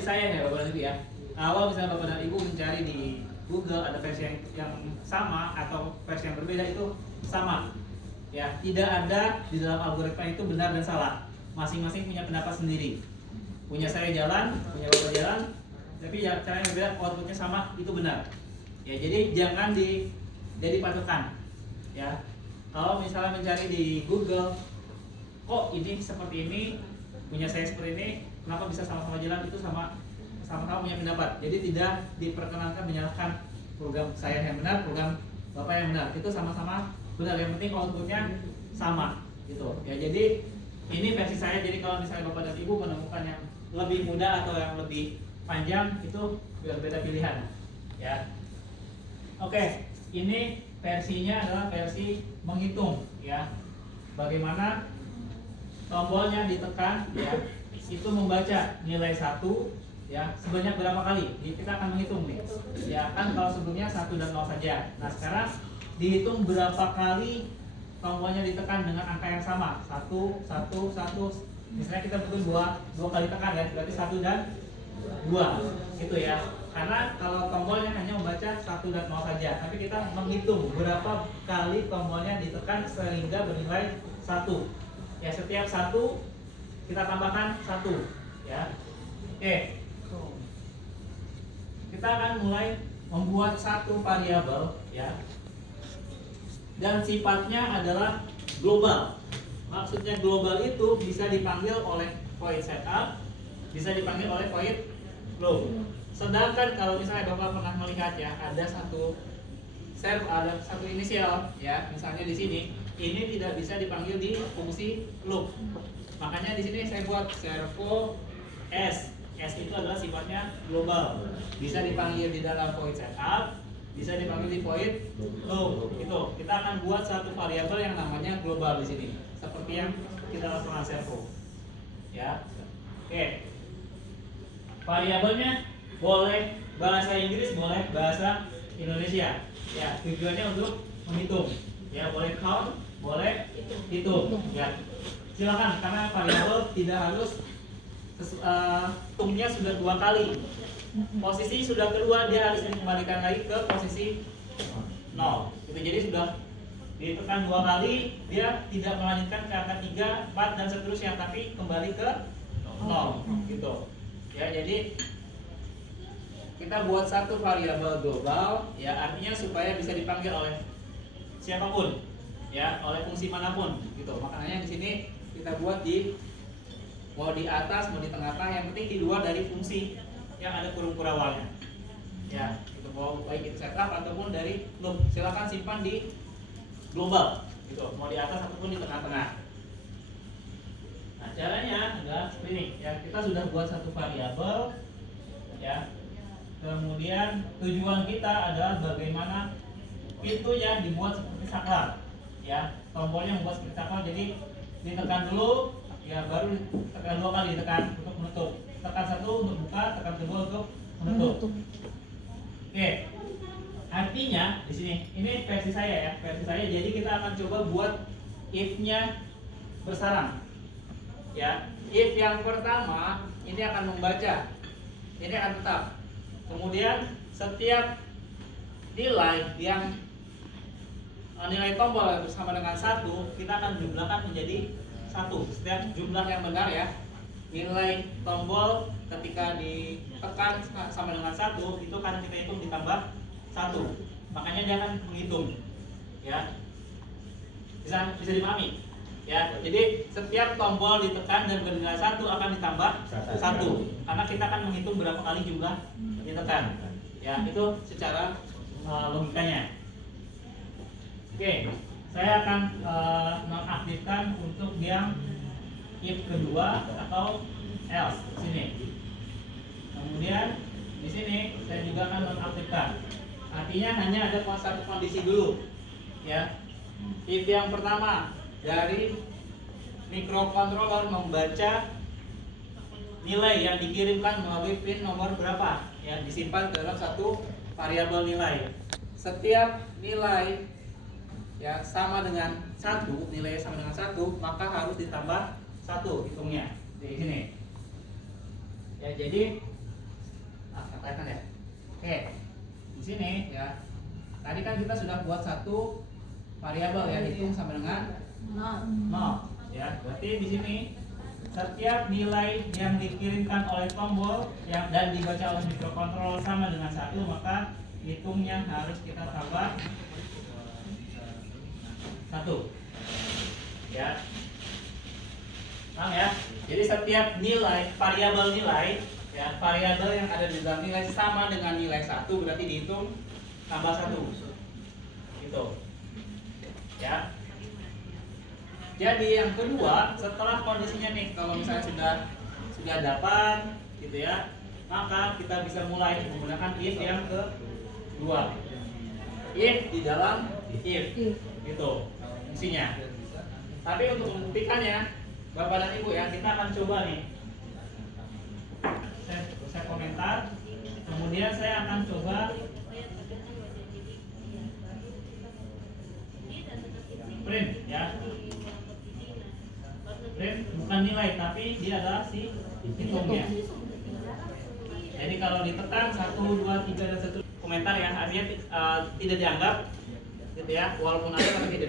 Saya ya Bapak dan Ibu ya. Kalau misalnya Bapak dan Ibu mencari di Google ada versi yang sama atau versi yang berbeda itu sama. Ya, tidak ada di dalam algoritma itu benar dan salah. Masing-masing punya pendapat sendiri. Punya saya jalan, punya Bapak jalan, tapi ya cara yang berbeda, outputnya sama, itu benar. Ya, jadi jangan jadi patokan. Ya, kalau misalnya mencari di Google, kok ini seperti ini, punya saya seperti ini, kenapa bisa sama-sama jalan, itu sama-sama punya pendapat. Jadi tidak diperkenankan menyalahkan program saya yang benar, program Bapak yang benar. Itu sama-sama benar. Yang penting outputnya sama, gitu. Ya, jadi ini versi saya. Jadi kalau misalnya Bapak dan Ibu menemukan yang lebih mudah atau yang lebih panjang, itu berbeda pilihan. Ya, oke. Ini versinya adalah versi menghitung. Ya, bagaimana tombolnya ditekan, ya, itu membaca nilai 1 ya sebanyak berapa kali. Kita akan menghitung nih. Ya kan kalau sebelumnya 1 dan 0 saja. Nah, sekarang dihitung berapa kali tombolnya ditekan dengan angka yang sama. 1, 1, 1. Misalnya kita butuh dua kali tekan ya, berarti 1 dan 2. Gitu ya. Karena kalau tombolnya hanya membaca 1 dan 0 saja, tapi kita menghitung berapa kali tombolnya ditekan sehingga bernilai 1. Ya, setiap 1 kita tambahkan 1 ya. Oke. Kita akan mulai membuat satu variabel ya. Dan sifatnya adalah global. Maksudnya global itu bisa dipanggil oleh void setup, bisa dipanggil oleh void flow. Sedangkan kalau misalnya Bapak pernah melihat ya, ada satu inisial ya, misalnya di sini, ini tidak bisa dipanggil di fungsi loop. Makanya di sini saya buat servo s. S itu adalah sifatnya global. Bisa dipanggil di dalam void setup, bisa dipanggil di void loop. Itu kita akan buat satu variabel yang namanya global di sini, seperti yang kita lakukan servo. Ya, oke. Variabelnya boleh bahasa Inggris, boleh bahasa Indonesia. Ya, tujuannya untuk menghitung. Ya, boleh count, boleh hitung. Ya, silakan, karena variabel tidak harus hitungnya sudah 2 kali. Posisi sudah kedua, dia harus dikembalikan lagi ke posisi 0. Gitu. Jadi sudah ditekan 2 kali, dia tidak melanjutkan ke angka 3, 4 dan seterusnya, tapi kembali ke 0. Gitu. Ya, jadi kita buat satu variabel global, ya artinya supaya bisa dipanggil oleh siapapun, ya oleh fungsi manapun, gitu. Makanya di sini kita buat mau di atas, mau di tengah-tengah, yang penting di luar dari fungsi yang ada kurung awalnya. Ya, itu mau baik itu setup ataupun dari loop. Silakan simpan di global, gitu. Mau di atas ataupun di tengah-tengah. Nah, caranya adalah seperti ini. Ya, kita sudah buat satu variabel, ya. Kemudian tujuan kita adalah bagaimana pintunya dibuat seperti saklar, ya. Tombolnya membuat seperti saklar, jadi ditekan dulu, ya baru tekan 2 kali, ditekan untuk menutup, tekan 1 untuk buka, tekan kedua untuk menutup. Oke, artinya di sini ini versi saya ya, versi saya. Jadi kita akan coba buat if-nya bersarang, ya. If yang pertama ini akan membaca, ini akan tetap. Kemudian setiap nilai yang nilai tombol bersama dengan 1, kita akan jumlahkan menjadi 1. Setiap jumlah yang benar ya, nilai tombol ketika ditekan sama dengan 1 itu kan kita hitung ditambah 1. Makanya dia akan menghitung, ya. Bisa dipahami? Ya, jadi setiap tombol ditekan dan bernilai 1 akan ditambah 1. Karena kita akan menghitung berapa kali jumlah ditekan. Ya, itu secara logikanya. Oke, saya akan mengaktifkan untuk yang if kedua atau else di sini. Kemudian di sini saya juga akan mengaktifkan. Artinya hanya ada satu kondisi dulu, ya. If yang pertama dari microcontroller membaca nilai yang dikirimkan melalui pin nomor berapa, ya, disimpan dalam satu variabel nilai. Setiap nilai ya sama dengan 1, nilainya sama dengan 1, maka harus ditambah 1 hitungnya di sini. Ya, jadi Oke, di sini ya. Tadi kan kita sudah buat satu variabel ya, hitung sama dengan 0 ya. Berarti di sini setiap nilai yang dikirimkan oleh tombol yang dan dibaca oleh mikrokontroller sama dengan 1, maka hitungnya harus kita tambah 1 ya. Paham ya? Jadi setiap nilai, variabel nilai ya, variabel yang ada di dalam nilai sama dengan nilai 1 berarti dihitung tambah 1 gitu ya. Jadi yang kedua, setelah kondisinya nih, kalau misalnya sudah dapat gitu ya, maka kita bisa mulai menggunakan if yang kedua. If di dalam if gitu fungsinya. Tapi untuk membuktikannya, Bapak dan Ibu ya, kita akan coba nih. Saya komentar, kemudian saya akan coba print ya. Print bukan nilai, tapi dia adalah si hitungnya. Jadi kalau ditekan 1, 2, 3 dan 1 komentar ya, artinya tidak dianggap gitu ya, walaupun ada tapi tidak